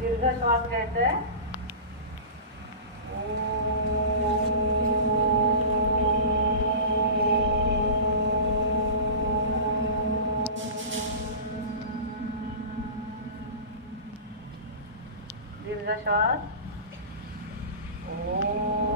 दीर्घ श्वास. घ्यायचा आहे दीर्घ श्वास ओ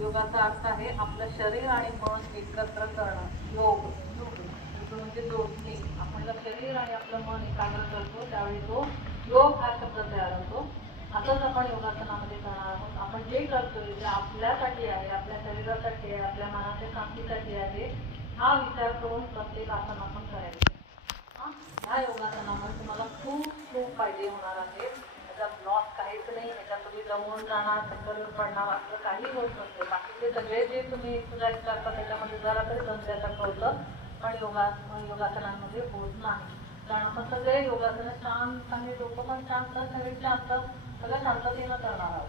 योगाचा अर्थ आहे आपलं शरीर आणि मन एकत्र करणं. योग योग. म्हणजे जोडणे आपण शरीर आणि आपलं मन एकाग्र करतो त्यावेळी तो योग हा शब्द तयार होतो. असंच आपण योगासनामध्ये करणार आहोत. आपण जे करतोय जे आपल्यासाठी आहे आपल्या शरीरासाठी आहे आपल्या मनाच्या शांतीसाठी आहे हा विचार करून प्रत्येक आसन आपण करायचं. हा? या योगासनामुळे तुम्हाला खूप खूप फायदे होणार आहेत. त्याचा लॉस काहीच दमून जाणार चक्कर पडणार असं काही होत नसते बाकीचे सगळे जे तुम्ही एक्सरसाइज करता त्याच्यामध्ये जरा तरी दमल्यासारखं होतं. पण योगा योगासनांमध्ये होत नाही. कारण मग सगळे योगासनं शांत आणि डोकं पण शांत सगळे शांत सगळं शांततेनं करणार आहोत.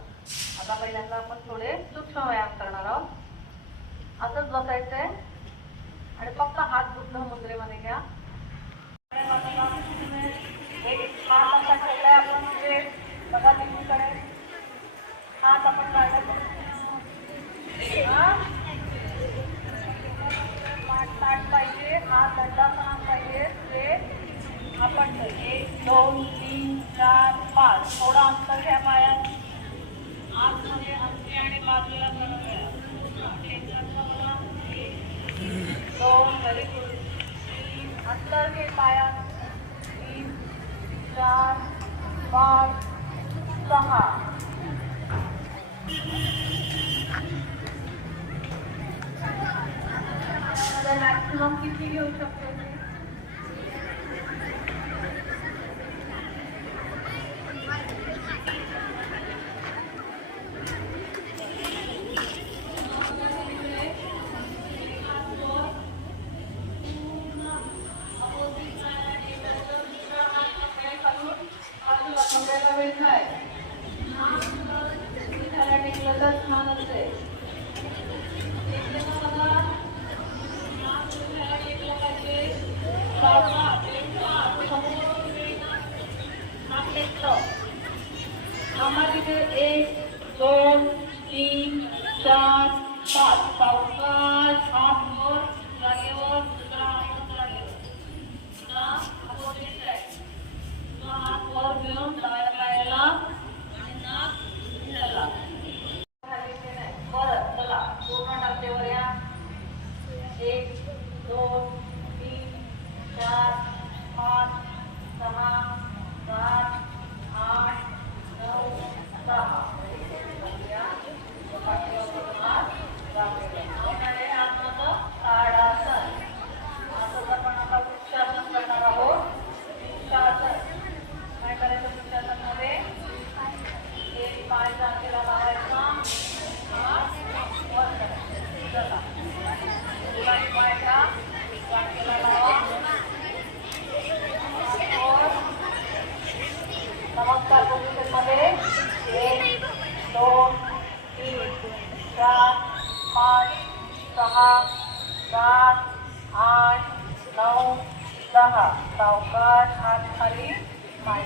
आता पहिल्यांदा आपण थोडे सूक्ष्म व्यायाम करणार आहोत. असंच बसायचंय. आणि फक्त हात बुद्ध मुद्रेमध्ये घ्या. एक हात असा ठेवलाय आपण म्हणजे बघा नेहमीकडे हात आपण काढला पाठ ताट पाहिजे हात दंडासना पाहिजे ते आपण एक दोन तीन चार पाच. थोडं अंतर घ्या पायात आतमध्ये अंगठी आणि बाजूला दोन व्हेरी गुड तीन अंतर घे पाया तीन चार पाच सहा. मॅक्सिमम किती घेऊ शकतो मी? बाजूला कमरेला वेळ आहे त्याला टेकलं तर छानच आहे टेकलं बघा हात उठवायला टेकलं पाहिजे बाजूला टेकलं, समोर हात टेकलं. थांबा तिथे एक दोन तीन चार पाच सावकाश हात वर जागेवर दुसरा हात जागेवर पुन्हा opposite side. पुन्हा हात वर घेऊन डाव्या पायाला आणि नाक ह्याला. खाली ते नाही. परत चला पूर्ण टाकल्यावर या एक दोन तीन चार पाच सहा सात आठ नऊ दहा या. पाठीवर हात दाबलेले. मग आहे आतमधलं ताडासन. असंच आपण आता वृक्षासन करणार आहोत वृक्षासन काय करायचं वृक्षासनमध्ये एक पाय जागेला लावायचा हात वर करायचे. चला गुलाबी पायाचा जागेला लावा वर. नमस्कार पोझिशनमध्ये एक दोन तीन चार पाच सहा सात आठ नऊ दहा सावकार हात खाली पाय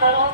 दररोज